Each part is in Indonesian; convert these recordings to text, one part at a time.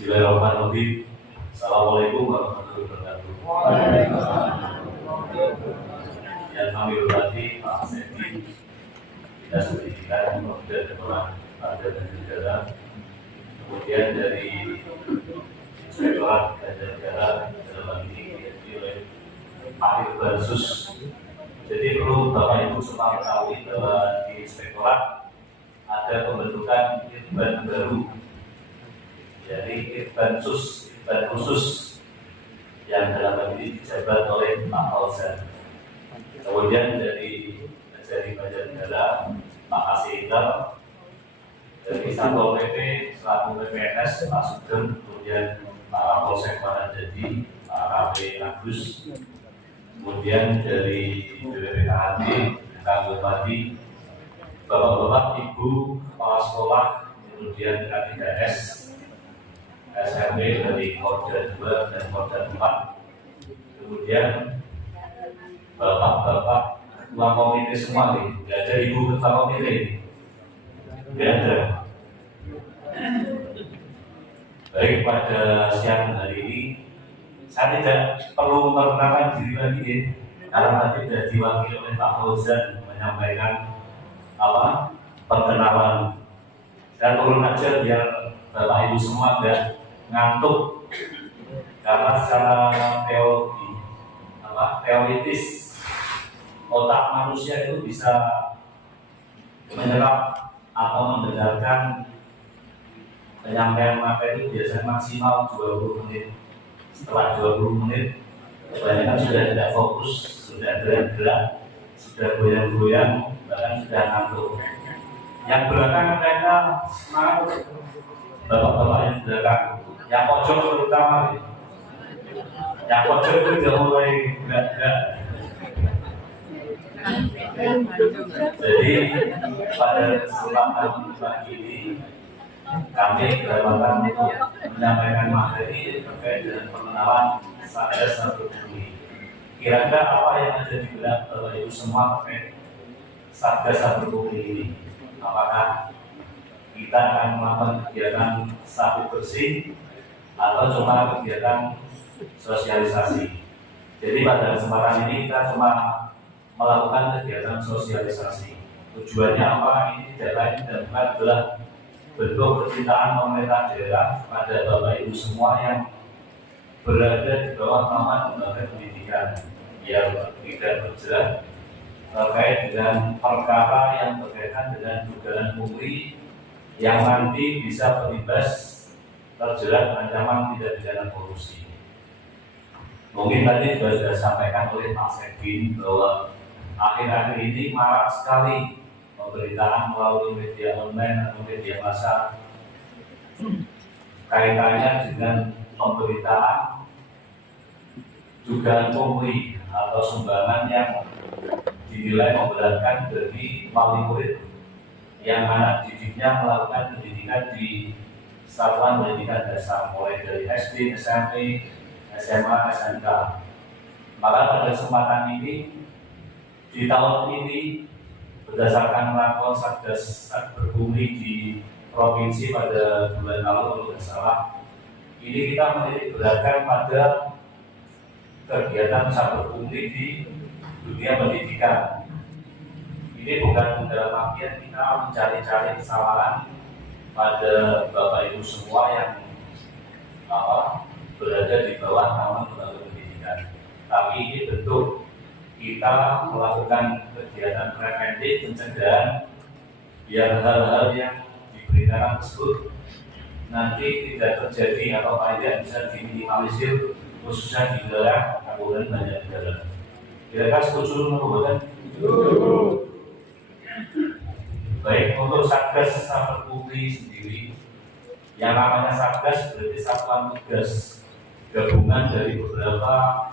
Bismillahirrahmanirrahim. Assalamualaikum warahmatullahi wabarakatuh. Yang kami hormati Pak Sebi, Dinas Pendidikan, Kementerian Keuangan, Ada dan Negara. Kemudian dari Inspektorat Belajar Negara dalam hal ini diikuti oleh Pak Irbansus. Jadi perlu Bapak Ibu semua ketahui bahwa di Inspektorat ada pembentukan Irban baru. Jadi Irban khusus yang dalam hal ini dijabat oleh Pak Fauzan. Kemudian dari Belajar Negara Pak Asyitar, dari Satpol PP selaku PPNS Pak Sugeng, kemudian Pak Polsek Wanajadi Pak Rabe Agus, kemudian dari BPKAD kami hormati Bapak-bapak, Ibu, Kepala Sekolah, kemudian K3S, SMP dari Korda 2 dan Korda 4, kemudian Bapak-bapak Ketua Komite semua nih, tidak ada Ibu Ketua Komite, tidak ada. Baik, pada siang hari ini saya tidak perlu memperkenalkan diri lagi ya, karena tadi sudah diwakili oleh Pak Fauzan menyampaikan perkenalan. Saya turun aja biar Bapak Ibu semua tidak ngantuk, karena secara teoritis otak manusia itu bisa menyerap atau mendengarkan penyampaian materi itu biasanya maksimal 20 menit. Setelah 20 menit kebanyakan sudah tidak fokus, sudah gerak-gerak, sudah goyang-goyang, bahkan sudah ngantuk. Yang belakang mereka semangat, bapak-bapak yang belakang, yang pojok terutama, yang pojok itu sudah mulai gerak-gerak. Jadi pada kesempatan pagi ini kami berkesempatan untuk menyampaikan materi terkait dengan pengenalan Satgas Cyberbullying. Kira-kira apa yang ada di benak Bapak Ibu semua terkait Satgas Cyberbullying ini? Apakah kita akan melakukan kegiatan sapu bersih atau cuma kegiatan sosialisasi? Jadi pada kesempatan ini kita cuma melakukan kegiatan sosialisasi. Tujuannya apa? Ini tidak lain dan bukan adalah bentuk percintaan pemerintah daerah pada Bapak Ibu semua yang berada di bawah naungan lembaga pendidikan, yang tidak bergerak terkait dengan perkara yang berkaitan dengan dugaan pungli yang nanti bisa berimbas terjerat ancaman tidak pidana korupsi. Mungkin tadi juga sudah disampaikan oleh Pak Sebi bahwa akhir-akhir ini marak sekali pemberitaan melalui media online atau media massa kaitannya dengan pemberitaan dugaan pungli atau sumbangan yang dinilai memberatkan bagi wali murid yang anak didiknya melakukan pendidikan di satuan pendidikan dasar mulai dari SD, SMP, SMA, SMK. Maka pada kesempatan ini di tahun ini berdasarkan laporan Satgas Cyberbullying di provinsi pada bulan lalu kalau tidak salah, ini kita menitik beratkan pada kegiatan cyberbullying di dunia pendidikan. Ini bukan dalam artian kita mencari-cari kesalahan pada Bapak Ibu semua yang berada di bawah naungan lembaga pendidikan. Tapi ini bentuk kita melakukan kegiatan preventif pencegahan biar hal-hal yang diberitakan tersebut nanti tidak terjadi atau paling tidak bisa diminimalisir, khususnya di wilayah Kabupaten Banjarnegara. Kira-kira setuju menurut? Baik, untuk Satgas Cyberbullying sendiri, yang namanya Satgas berarti satuan tugas gabungan dari beberapa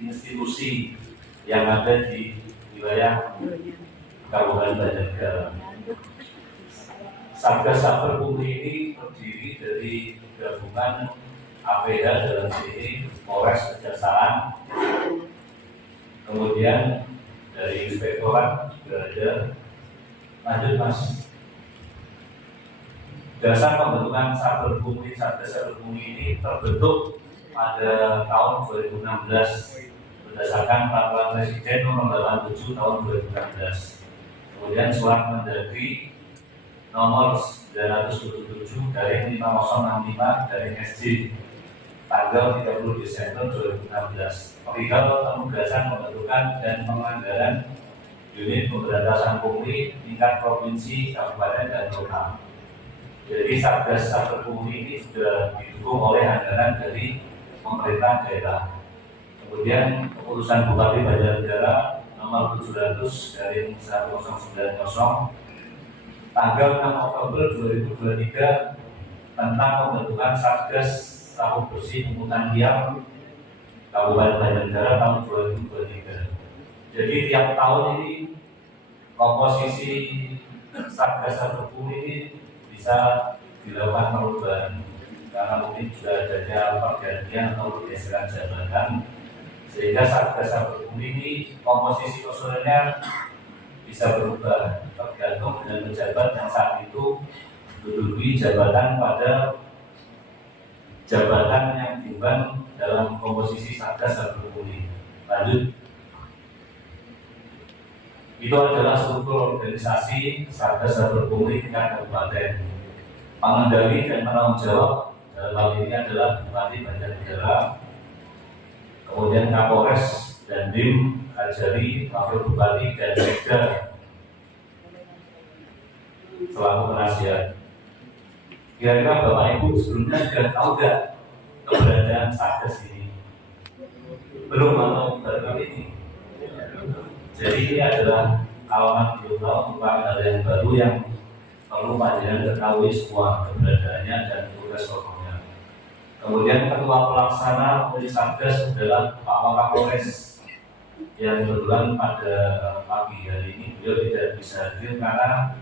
institusi yang ada di wilayah Kabupaten Banjarnegara. Satgas Cyberbullying ini terdiri dari gabungan APH dalam ini Polres Kejaksaan, kemudian dari Inspektorat juga ada. Lanjut Mas. Dasar pembentukan Saber Pungli Satgas Saber Pungli ini terbentuk pada tahun 2016 berdasarkan Peraturan Presiden Nomor 87 Tahun 2016. Kemudian Surat Mendagri Nomor 927 dari 5065 dari SJ tanggal 30 Desember 2016 perihal penugasan pembentukan dan penganggaran unit pemberantasan pungli tingkat provinsi, kabupaten, dan kota. Jadi Satgas Saber Pungli ini sudah didukung oleh anggaran dari pemerintah daerah. Kemudian keputusan Bupati Banjarnegara nomor 700 dari 1090 tanggal 6 Oktober 2023 tentang pembentukan Satgas Sabu Bersih Pungutan Liar Kabupaten Banjarnegara tahun 2023. Jadi tiap tahun ini komposisi Satgas Saber Pungli ini bisa dilakukan perubahan karena mungkin juga adanya pergantian atau pergeseran jabatan, sehingga Satgas Saber Pungli ini komposisi personelnya bisa berubah tergantung dengan pejabat yang saat itu menduduki jabatan pada jabatan yang diemban dalam komposisi Satgas Saber Pungli. Lanjut. Itu adalah struktur organisasi Satgas Saber Pungli tingkat kabupaten. Pengendali dan penanggung jawab dalam hal ini adalah Bupati Banjarnegara, kemudian Kapolres dan Dim, Kajari, Wakil Bupati, dan Sekda selaku penasihat. Kira-kira Bapak Ibu sebelumnya sudah tahu nggak keberadaan Satgas ini? Belum atau baru kali ini? Jadi ini adalah alamat belum tahu, merupakan hal yang baru yang perlu panjenengan ketahui semua keberadaannya dan tugas pokoknya. Kemudian Ketua Pelaksana Unit Satgas adalah Pak Wakapolres yang kebetulan pada pagi hari ini beliau tidak bisa hadir karena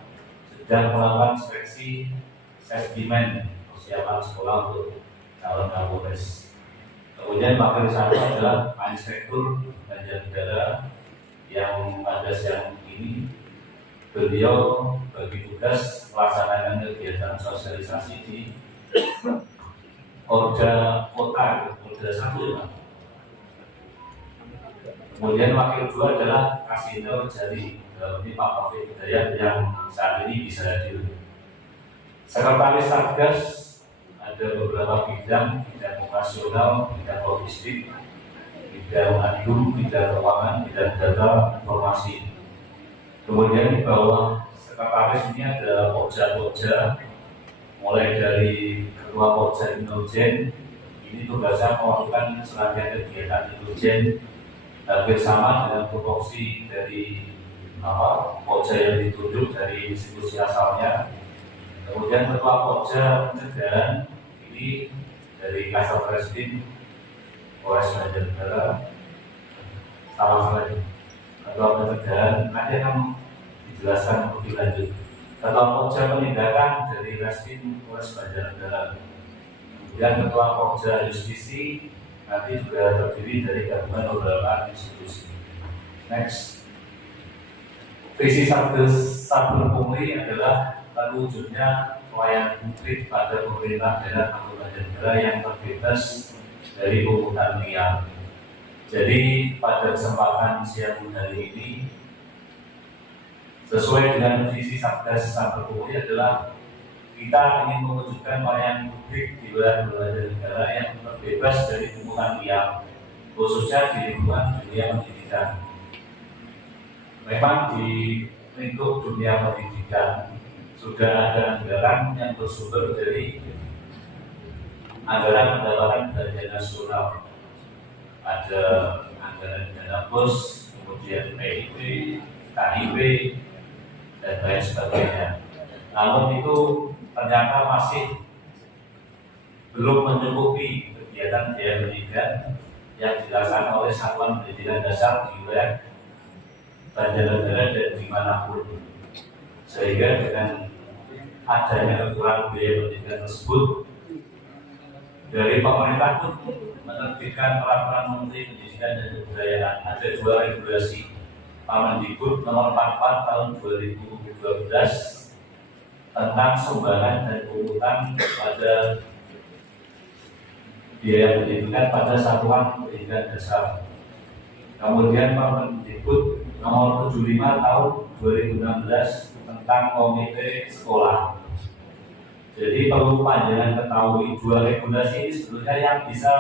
sedang melakukan seleksi sesdimen persiapan sekolah untuk calon Kapolres. Kemudian Wakil satu adalah Pak Inspektur Banjarnegara yang pada siang ini beliau bagi tugas melaksanakan kegiatan sosialisasi di Polda Kota, Polda 1 ya. Kemudian wakil dua adalah Kasino Jari, ini Pak Taufik Hidayat yang saat ini bisa hadir. Sekretaris Satgas ada beberapa bidang operasional, bidang logistik, bidang admin, bidang keuangan, bidang data informasi. Kemudian di bawah sekretaris ini ada Pokja, mulai dari Ketua Pokja Intelijen, ini tugasnya melakukan serangkaian kegiatan intelijen, hampir sama dengan tupoksi dari Pokja yang ditunjuk dari institusi asalnya. Kemudian Ketua Pokja Pencegahan ini dari Kasat Reskrim Polres Banjarnegara. Salah lagi. Ketua Pencegahan nanti akan dijelaskan lebih lanjut. Ketua Pokja Penindakan dari Reskrim Polres Banjarnegara. Kemudian Ketua Pokja Justisi nanti juga terdiri dari gabungan beberapa institusi. Next. Visi Satgas Saber Pungli adalah terwujudnya pelayanan publik pada pemerintah daerah Kabupaten Banjarnegara yang terbebas dari pungutan liar. Jadi pada kesempatan siang hari ini, sesuai dengan visi Satgas Saber Pungli adalah kita ingin mewujudkan pelayanan publik di wilayah Banjarnegara yang terbebas dari pungutan liar, khususnya di lingkungan dunia pendidikan. Memang di lingkup dunia pendidikan sudah ada anggaran yang bersumber dari anggaran pendapatan belanja nasional. Ada anggaran dana bos, kemudian PIB, KIP, dan lain sebagainya. Namun itu ternyata masih belum mencukupi kegiatan biaya pendidikan yang dilaksanakan oleh satuan pendidikan dasar di wilayah Banjarnegara dan dimanapun. Sehingga dengan adanya kekurangan biaya pendidikan tersebut, dari pemerintah pun menerbitkan peraturan Menteri Pendidikan dan Kebudayaan. Ada dua regulasi, Permendikbud nomor 44 tahun 2012 tentang sumbangan dan pungutan pada biaya pendidikan pada satuan pendidikan dasar. Kemudian Permendikbud nomor 75 tahun 2016 tentang komite sekolah. Jadi perlu panjenengan ketahui dua regulasi ini sebetulnya yang bisa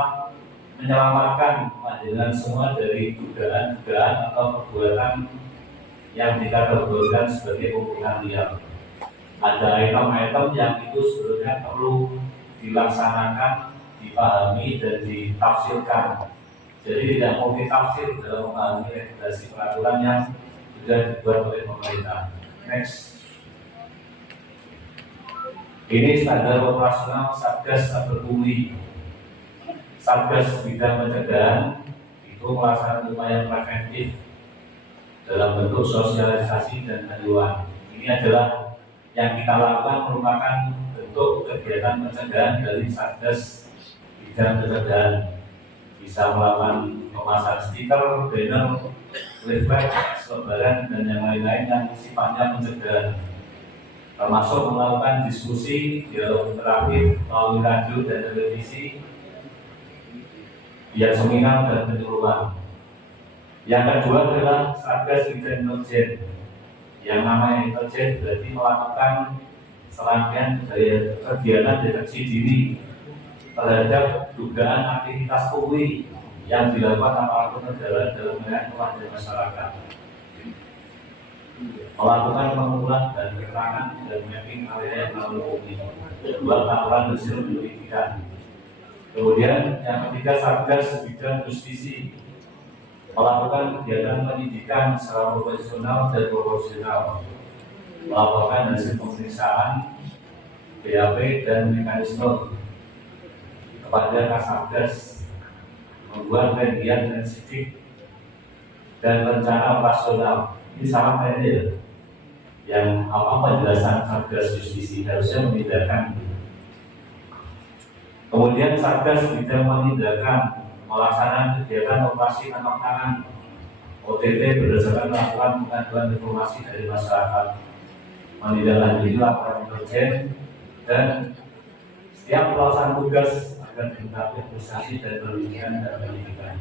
menyelamatkan panjenengan semua dari dugaan-dugaan atau perbuatan yang dikategorikan sebagai pembunuhan liar. Ada item-item yang itu sebetulnya perlu dilaksanakan, dipahami dan ditafsirkan. Jadi tidak mau ditafsir dalam memahami regulasi peraturan yang sudah dibuat oleh pemerintah. Next. Ini standar operasional Satgas Cyberpungli. Satgas bidang pencegahan itu melaksanakan upaya preventif dalam bentuk sosialisasi dan penyuluhan. Ini adalah yang kita lakukan merupakan bentuk kegiatan pencegahan dari Satgas bidang pencegahan. Bisa melakukan pemasangan stiker, banner, leaflet, selebaran dan yang lain-lain yang sifatnya pencegahan. Termasuk melakukan diskusi, dialog interaktif melalui radio dan televisi, via seminar dan penyuluhan. Yang kedua adalah Satgas Bidang Intelijen. Yang namanya intelijen berarti melakukan serangkaian kegiatan deteksi dini terhadap dugaan aktivitas pungli yang dilakukan aparatur negara dalam wilayah masyarakat. Melakukan pengumpulan dan keterangan dan mapping area yang lalu pungli, buat laporan hasil penyelidikan. Kemudian yang ketiga Satgas Bidang Justisi, melakukan kegiatan penyidikan secara profesional dan proporsional, melaporkan hasil pemeriksaan, BAP dan mekanisme kepada Kasatgas, membuat kajian dan sidik dan rencana operasional. Ini sama kayaknya yang penjelasan Satgas Justisi harusnya memindahkan. Kemudian Satgas Bidang Penindakan, melaksanakan kegiatan operasi tangkap tangan OTT berdasarkan melakukan pengaduan informasi dari masyarakat, menindaklanjuti laporan intelijen dan setiap pelaksanaan tugas agar dilengkapi administrasi dan pendidikan dan pendidikan.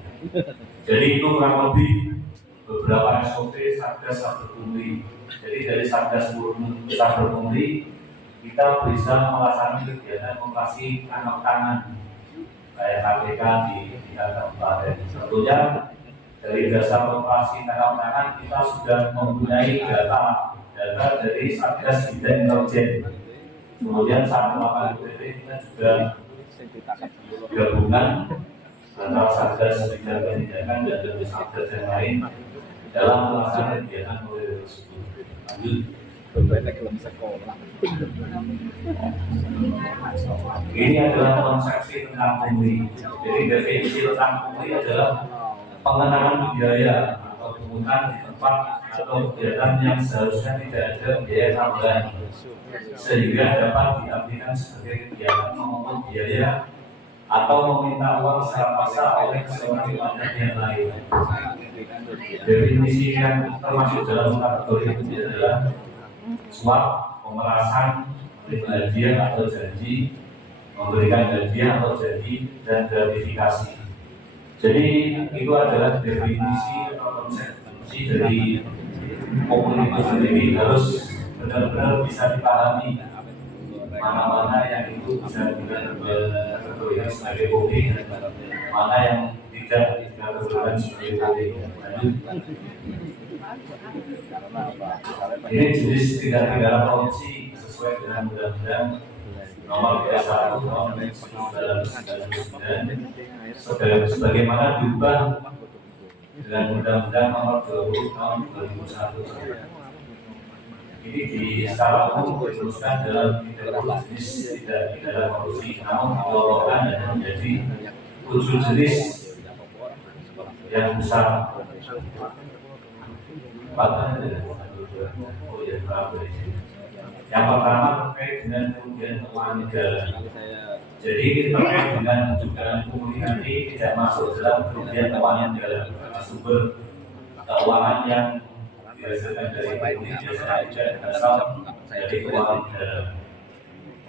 Jadi itu kurang lebih beberapa SOP Satgas Cyberpungli. Jadi dari Satgas Cyberpungli kita bisa melaksanakan kegiatan operasi tangkap tangan kayak KPK di tingkat kabupaten. Tentunya dari dasar operasi tangkap tangan kita sudah mempunyai data dari Satgas Bidang Intelijen. Kemudian saat melakukan UPT kita juga gabungan antara Satgas Bidang Penindakan dan dari Satgas yang lain dalam melaksanakan kegiatan OTT tersebut. Lanjut. Ini adalah konsepsi tentang pungli. Jadi definisi tentang pungli adalah pengenalan biaya atau pungutan di tempat atau kegiatan yang seharusnya tidak ada biaya tambahan, sehingga dapat diartikan sebagai kegiatan memungut biaya atau meminta uang secara paksa oleh seorang pajak yang lain. Definisi yang termasuk dalam kategori ini adalah suap, pemerasan, memberikan hadiah atau janji, memberikan hadiah atau janji, dan gratifikasi. Jadi itu adalah definisi atau konsepsi dari pungli itu sendiri, harus benar-benar bisa dipahami mana-mana yang itu bisa dikategorikan sebagai pungli, mana yang tidak dikategorikan sebagai pungli. Ini jenis tindak pidana korupsi sesuai dengan Undang-Undang Nomor 31 Tahun 1999 sebagaimana diubah dengan Undang-Undang Nomor 20 Tahun 2001. Ini di secara umum dirumuskan dalam 30 jenis tindak pidana korupsi, namun dikelompokkan dan menjadi 7 jenis yang besar. Yang pertama terkait dengan kerugian keuangan negara. Jadi terkait dengan dugaan pungli nanti tidak masuk dalam kerugian keuangan negara karena sumber keuangan yang dihasilkan dari pungli biasanya tidak berasal dari keuangan negara.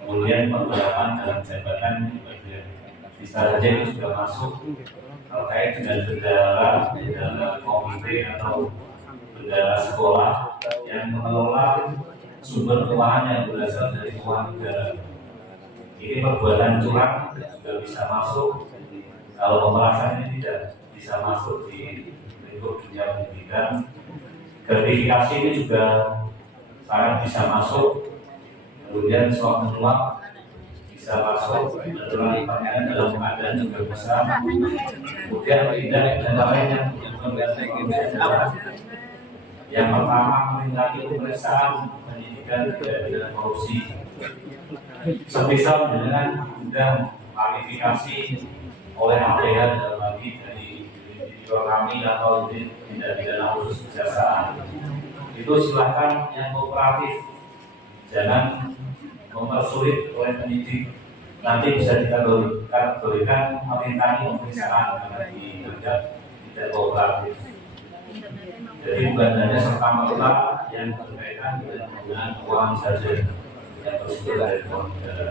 Kemudian penggelapan dalam jabatan bisa saja itu sudah masuk terkait dengan bendahara komite atau bendahara sekolah yang mengelola sumber keuangan yang berasal dari keuangan negara. Ini perbuatan curang juga bisa masuk. Kalau pemerasan ini tidak bisa masuk di lingkup dunia pendidikan. Gratifikasi ini juga sangat bisa masuk. Kemudian suap menyuap bisa masuk. Dalam pertanyaan dalam keadaan juga bisa. Kemudian tindak dan lainnya yang pertama menindaki pemeriksaan penyidikan dan korupsi. Semisal dengan undang kualifikasi oleh APH dalam lagi dari kami atau tidak pidana khusus kejaksaan, itu silakan yang kooperatif, jangan mempersulit oleh penyidik. Nanti bisa dikategorikan merintangi pemeriksaan karena dianggap tidak kooperatif. Jadi bukan hanya serta merta yang berkaitan dengan penggunaan keuangan saja yang tersebut dari keuangan negara.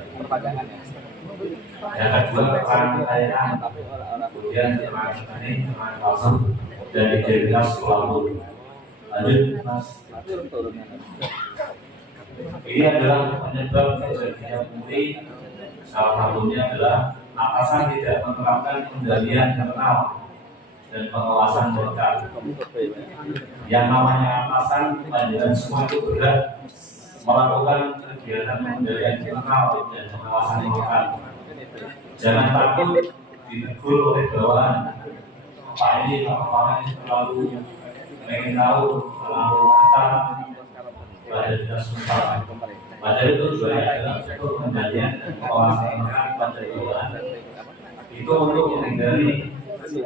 Yang kedua, peran kekayaan, kemudian peran ini, peran palsu dan identitas pelaku. Lanjut, Mas. Ini adalah penyebab terjadinya pungli. Salah satunya adalah atasan tidak menerapkan kendalian internal dan pengawasan melekat. Yang namanya atasan, kepanjangan semua itu berat melakukan kegiatan kendalian internal dan pengawasan melekat. Jangan takut ditegur oleh bawahan. Pak ini terlalu ingin tahu, terlalu ketat pada dinas sumpah. Padahal itu juga adalah untuk kendalian dan pengawasan melekat pada bawahan. Itu untuk menghindari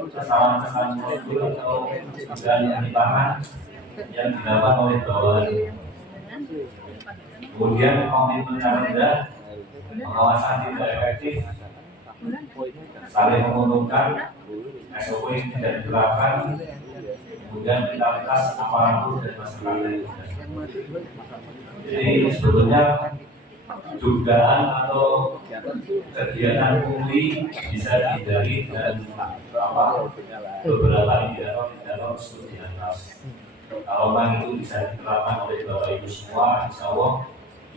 kesalahan-kesalahan prosedur atau dugaan penyimpangan yang dilakukan oleh bawahan. Kemudian komitmennya rendah, pengawasan tidak efektif, saling menguntungkan, SOP tidak diterapkan, kemudian vitalitas aparatur dan masyarakat. Jadi sebetulnya dugaan atau kegiatan pungli bisa dihindari dan beberapa indikator tersebut di atas. Kalau itu bisa diterapkan oleh Bapak Ibu semua, insya Allah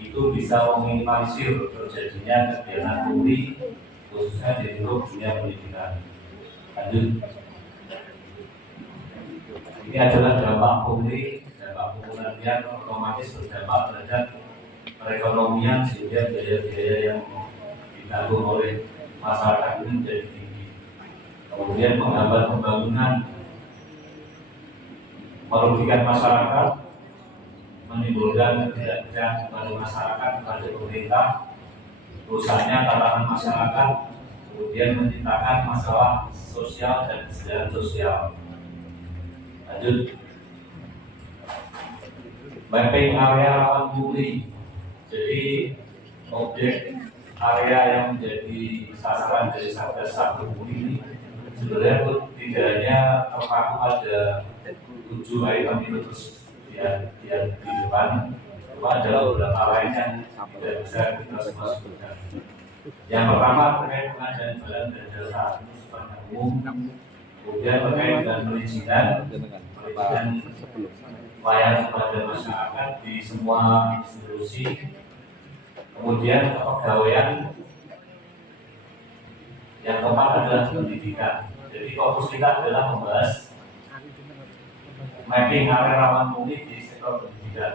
itu bisa meminimalisir terjadinya kegiatan pungli khususnya di lingkup dunia pendidikan. Lanjut. Ini adalah dampak pungli, dampak pungutan yang otomatis berdampak terhadap perekonomian sehingga biaya-biaya yang ditanggung oleh masyarakat ini menjadi tinggi. Kemudian menghambat pembangunan, merugikan masyarakat, menimbulkan ketidakpercayaan kepada masyarakat kepada pemerintah, rusaknya tatanan masyarakat, kemudian menciptakan masalah sosial dan kesejahteraan sosial. Lanjut. Mapping area rawan pungli. Jadi objek area yang menjadi sasaran dari Satgas Sabtu pungli ini sebenarnya tidak hanya terpaku pada 7 item itu terus di depan, cuma ada beberapa lain yang tidak bisa kita semua sebutkan. Yang pertama terkait pengadaan jalan dan jasa sepanjang umum, kemudian terkait dengan perizinan layanan kepada masyarakat di semua institusi, kemudian kepegawaian, yang keempat adalah pendidikan. Jadi fokus kita adalah membahas mapping area rawan pungli di sektor pendidikan.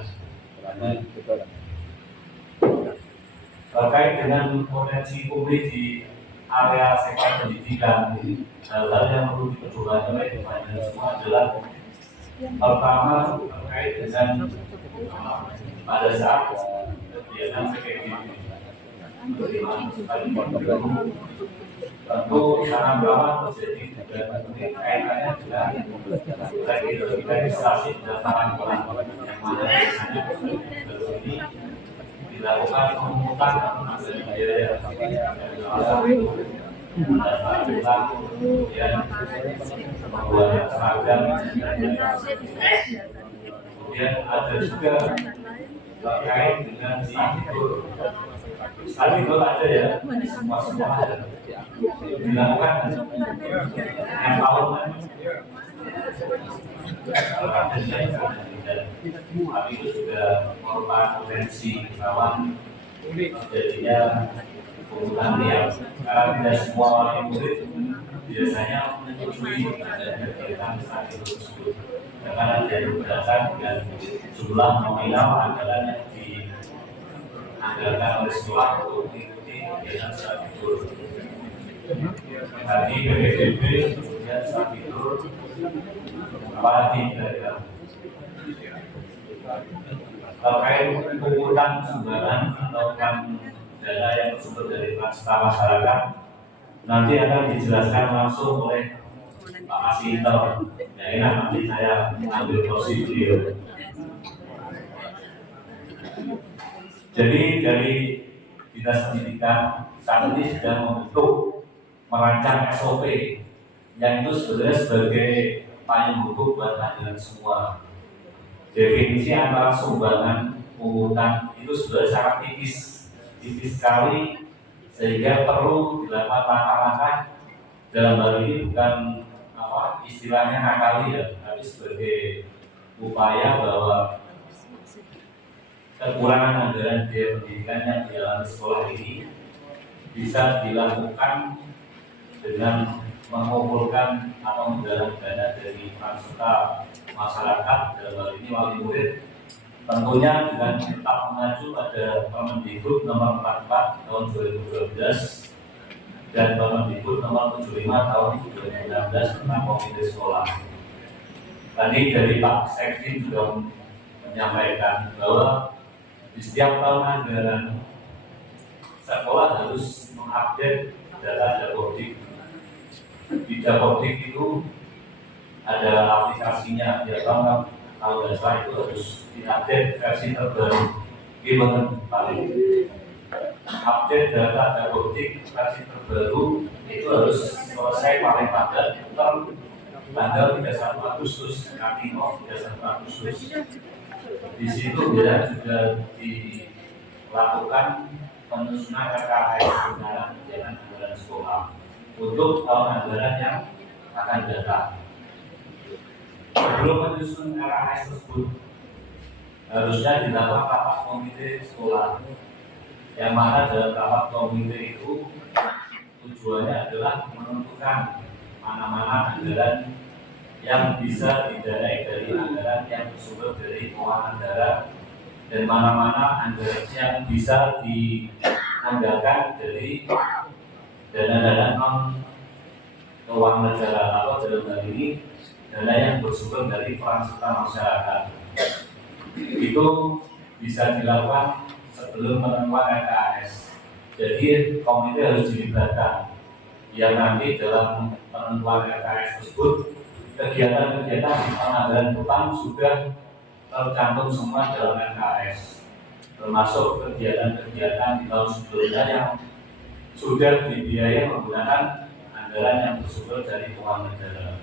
Terkait dengan potensi pungli di area sektor pendidikan, hal-hal yang perlu diperhatikan oleh kebanyakan semua adalah pertama terkait dengan pada saat kegiatan PKB. Tentu sangat rawan terjadi juga kaitannya dengan registrasi pendaftaran orang yang mana ini dilakukan pemungutan biaya pendaftaran, kemudian pembuatan seragam, kemudian ada juga terkait dengan stabitur. Stabitur ada ya, semua ada. Dilakukan yang tahunan. Tapi itu sudah merupakan potensi rawan terjadinya penggunaan liar. Karena tidak semua orang murid biasanya menyetujui adanya kegiatan stabitur tersebut. Karena ada berdasar dengan jumlah nominal anggaran yang dianggarkan oleh sekolah untuk mengikuti kegiatan stabitur. Tadi BPDB kemudian stabitur, apalagi kira-kira terkait pungutan sumbangan atau kan dana yang bersumber dari transaksi masyarakat nanti akan dijelaskan langsung oleh Pak Asinto. Ya enak, nanti saya ambil posisi beliau. Jadi dari Dinas Pendidikan saat ini sedang membentuk merancang SOP yang itu sebenarnya sebagai payung hukum buat kalian semua. Definisi antara sumbangan pungutan itu sudah sangat tipis sekali sehingga perlu dilakukan langkah-langkah dalam hal ini bukan istilahnya nakali ya, tapi sebagai upaya bahwa kekurangan anggaran biaya pendidikan yang dialami sekolah ini bisa dilakukan dengan mengumpulkan atau menggalang dana dari peran serta masyarakat dalam hal ini wali murid, tentunya dengan tetap mengacu pada Permendikbud nomor 44 tahun 2012 dan Permendikbud nomor 75 tahun 2016 tentang komite sekolah. Tadi dari Pak Sekjen juga menyampaikan bahwa di setiap tahun anggaran sekolah harus mengupdate data Dapodik. Di Dapodik itu ada aplikasinya, ya kalau nggak salah itu harus diupdate versi terbaru. Gimana paling update data Dapodik versi terbaru itu harus selesai paling pada tanggal 31 Agustus, nanti 31 Agustus. Di situ ya juga dilakukan penyusunan RKS dengan kegiatan anggaran sekolah untuk tahun anggaran yang akan datang. Sebelum menyusun RKS tersebut harusnya dilakukan rapat komite sekolah, yang mana dalam rapat komite itu tujuannya adalah menentukan mana-mana anggaran yang bisa didanai dari anggaran yang bersumber dari keuangan negara dan mana-mana anggaran yang bisa dianggarkan dari dana-dana non keuangan negara atau dalam hal ini dana yang bersumber dari peran serta masyarakat. Itu bisa dilakukan sebelum penentuan RKS. Jadi komite harus dilibatkan biar nanti dalam penentuan RKS tersebut kegiatan-kegiatan di anggaran depan sudah tercantum semua dalam RKS, termasuk kegiatan-kegiatan di tahun sebelumnya yang sudah dibiayai menggunakan anggaran yang bersumber dari keuangan negara.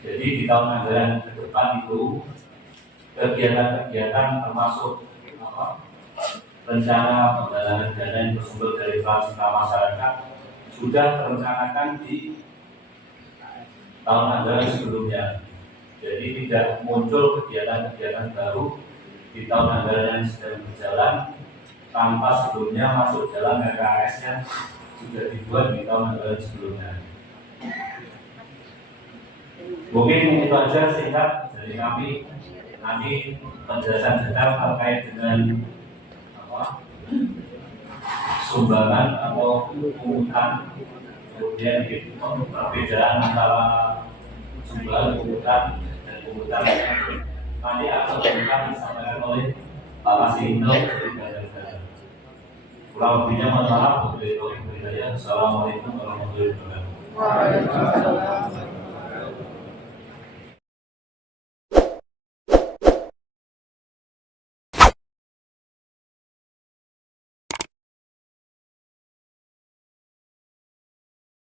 Jadi di tahun anggaran ke depan itu kegiatan-kegiatan termasuk rencana penggalangan dana yang bersumber dari peran serta masyarakat sudah terencanakan di tahun anggaran sebelumnya. Jadi tidak muncul kegiatan-kegiatan baru di tahun anggaran yang sedang berjalan tanpa sebelumnya masuk dalam RKS yang sudah dibuat di tahun anggaran sebelumnya. Mungkin itu aja singkat dari kami. Nanti penjelasan detail terkait dengan sumbangan atau pungutan, kemudian perbedaan antara sumbangan pungutan dan pungutan nanti akan disampaikan oleh Pak Asinto dari Badan. Kurang lebihnya mohon maaf. Assalamualaikum warahmatullahi wabarakatuh.